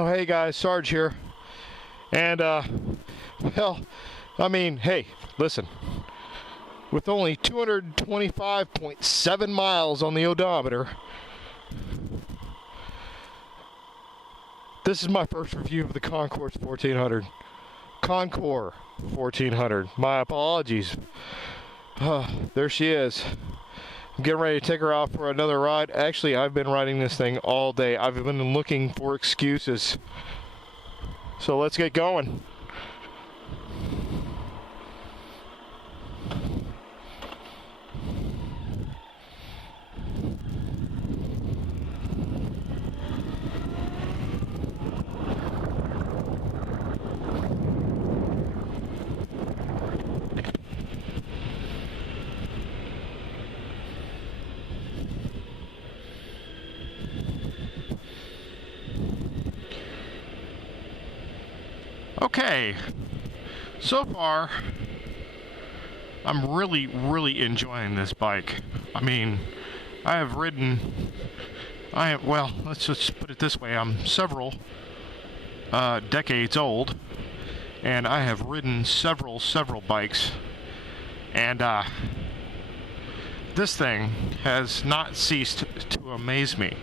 Oh, hey guys, Sarge here. And, well, I mean, hey, listen. With only 225.7 miles on the odometer, this is my first review of the Concours 1400. Concours 1400. My apologies. There she is. I'm getting ready to take her out for another ride. Actually, I've been riding this thing all day. I've been looking for excuses. So let's get going. Okay, so far, I'm really enjoying this bike. I mean, I have ridden, well, let's just put it this way, I'm several decades old, and I have ridden several bikes, and this thing has not ceased to amaze me.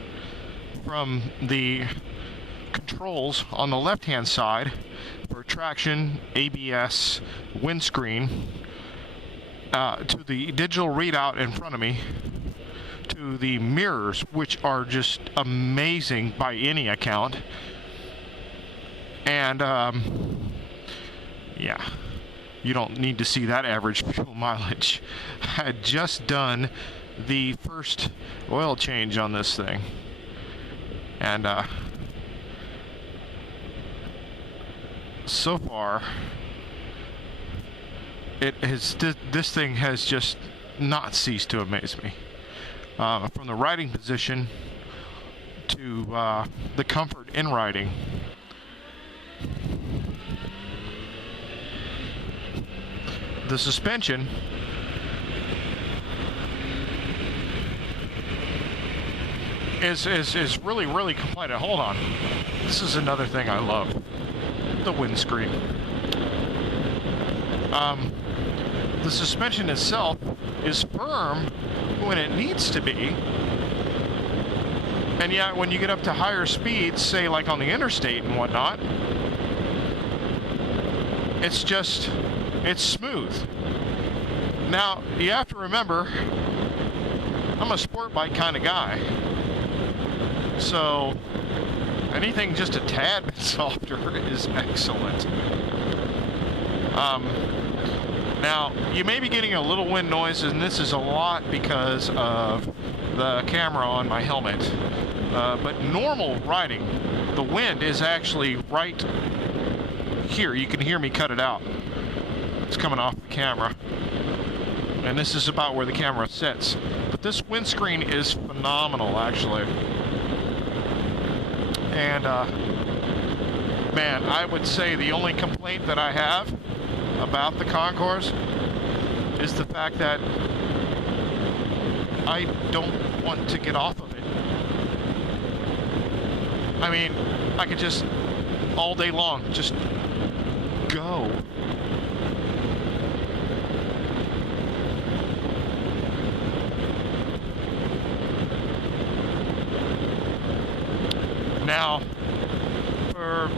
From the controls on the left-hand side for traction, ABS, windscreen, to the digital readout in front of me, to the mirrors, which are just amazing by any account, and yeah, you don't need to see that average fuel mileage. I had just done the first oil change on this thing, and so far, this thing has just not ceased to amaze me. From the riding position to the comfort in riding. The suspension is really compliant. Hold on. This is another thing I love. The windscreen. The suspension itself is firm when it needs to be, and yet when you get up to higher speeds, say like on the interstate and whatnot, it's smooth. Now you have to remember, I'm a sport bike kind of guy, so anything just a tad bit softer is excellent. Now, you may be getting a little wind noise, and this is a lot because of the camera on my helmet. But normal riding, the wind is actually right here. You can hear me cut it out. It's coming off the camera. And this is about where the camera sits. But this windscreen is phenomenal, actually. And man, I would say the only complaint that I have about the Concours is the fact that I don't want to get off of it. I mean, I could just all day long just go. Now, for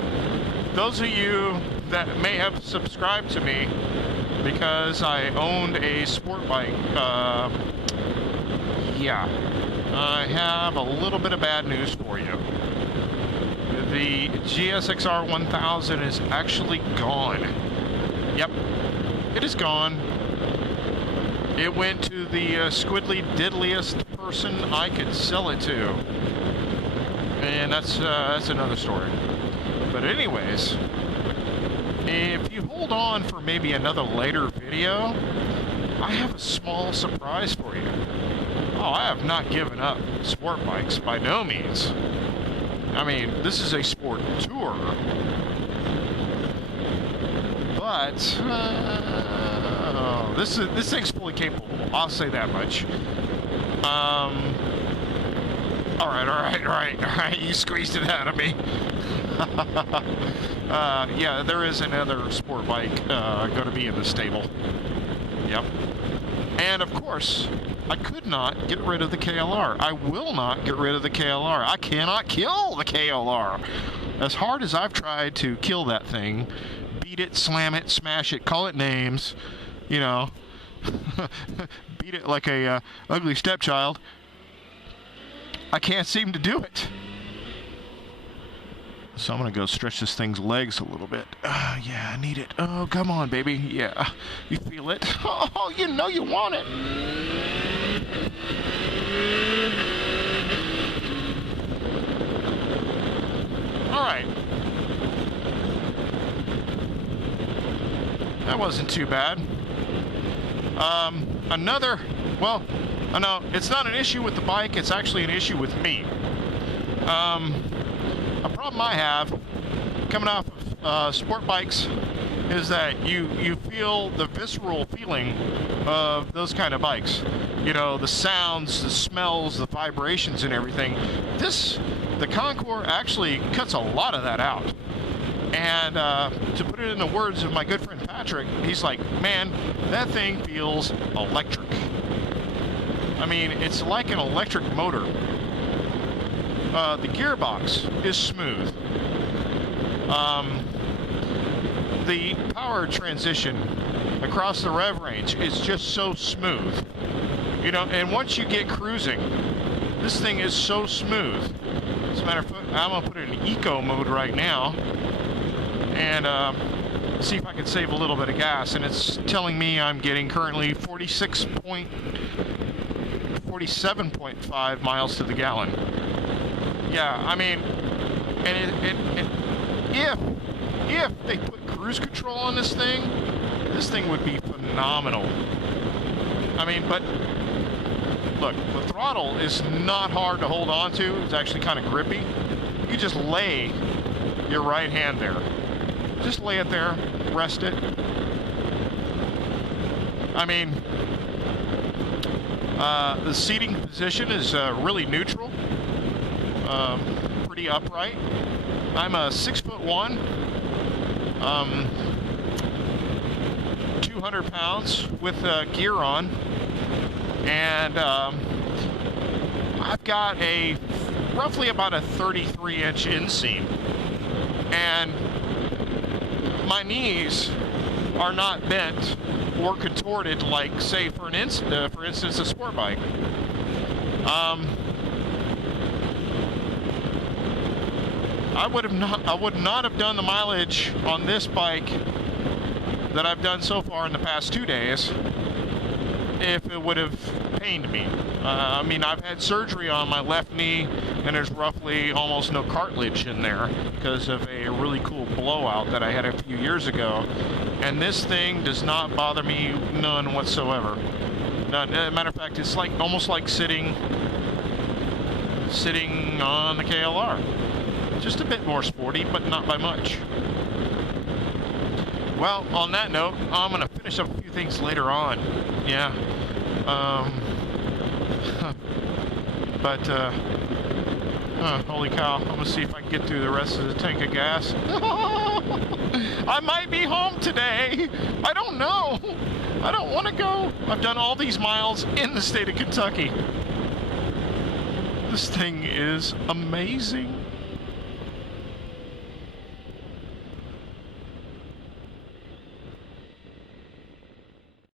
those of you that may have subscribed to me because I owned a sport bike, yeah, I have a little bit of bad news for you. The GSXR 1000 is actually gone. Yep, it is gone. It went to the squiddly diddliest person I could sell it to. And that's another story. But anyways, if you hold on for maybe another later video, I have a small surprise for you. Oh, I have not given up sport bikes by no means. I mean, this is a sport tour. But this thing's fully capable. I'll say that much. All right. You squeezed it out of me. Yeah, there is another sport bike going to be in the stable. Yep. And of course, I could not get rid of the KLR. I will not get rid of the KLR. I cannot kill the KLR. As hard as I've tried to kill that thing, beat it, slam it, smash it, call it names, you know, beat it like a ugly stepchild, I can't seem to do it. So I'm going to go stretch this thing's legs a little bit. Yeah, I need it. Oh, come on, baby. Yeah, you feel it. Oh, you know you want it. All right. That wasn't too bad. No, it's not an issue with the bike. It's actually an issue with me. A problem I have coming off of sport bikes is that you feel the visceral feeling of those kind of bikes. You know, the sounds, the smells, the vibrations and everything. The Concours actually cuts a lot of that out. And to put it in the words of my good friend Patrick, he's like, man, that thing feels electric. I mean, it's like an electric motor. The gearbox is smooth. The power transition across the rev range is just so smooth. You know, and once you get cruising, this thing is so smooth. As a matter of fact, I'm going to put it in eco mode right now and see if I can save a little bit of gas. And it's telling me I'm getting currently 47.5 miles to the gallon. Yeah, I mean, and if they put cruise control on this thing would be phenomenal. I mean, but look, the throttle is not hard to hold on to. It's actually kind of grippy. You can just lay your right hand there. Just lay it there, rest it. I mean, the seating position is really neutral, pretty upright. I'm a 6'1", 200 pounds with gear on, and I've got roughly about a 33-inch inseam, and my knees are not bent or contorted like, say, for instance, a sport bike. I would not have done the mileage on this bike that I've done so far in the past 2 days if it would have pained me. I mean, I've had surgery on my left knee, and there's roughly almost no cartilage in there because of a really cool blowout that I had a few years ago. And this thing does not bother me none whatsoever. None. As a matter of fact, it's like almost like sitting on the KLR. Just a bit more sporty, but not by much. Well, on that note, I'm going to finish up a few things later on. Yeah. Holy cow, I'm going to see if I can get through the rest of the tank of gas. I might be home today. I don't know. I don't want to go. I've done all these miles in the state of Kentucky. This thing is amazing.